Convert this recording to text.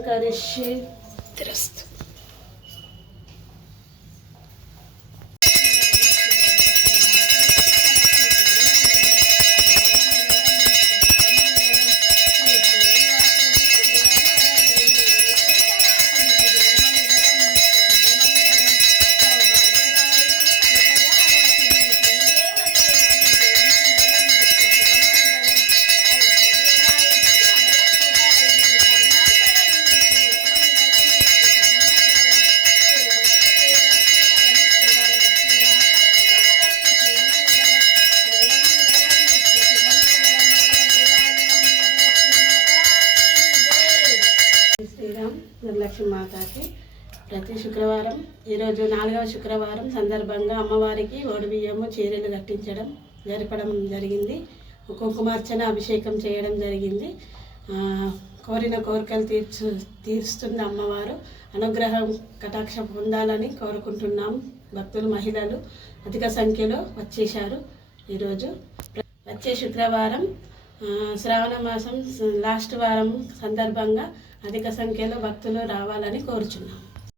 Отцом, Сыном, శ్రీరామ్ నిర్లక్ష్మి మాతాకి. ప్రతి శుక్రవారం ఈరోజు నాలుగవ శుక్రవారం సందర్భంగా అమ్మవారికి ఓడి బియ్యము చీరలు కట్టించడం జరపడం జరిగింది. కుంకుమార్చన అభిషేకం చేయడం జరిగింది. కోరిన కోరికలు తీర్చు తీరుస్తుంది అమ్మవారు అనుగ్రహం కటాక్షం పొందాలని కోరుకుంటున్నాం. భక్తులు మహిళలు అధిక సంఖ్యలో వచ్చేశారు. ఈరోజు వచ్చే శుక్రవారం శ్రావణ మాసం లాస్ట్ వారం సందర్భంగా అధిక సంఖ్యలో భక్తులు రావాలని కోరుచున్నాము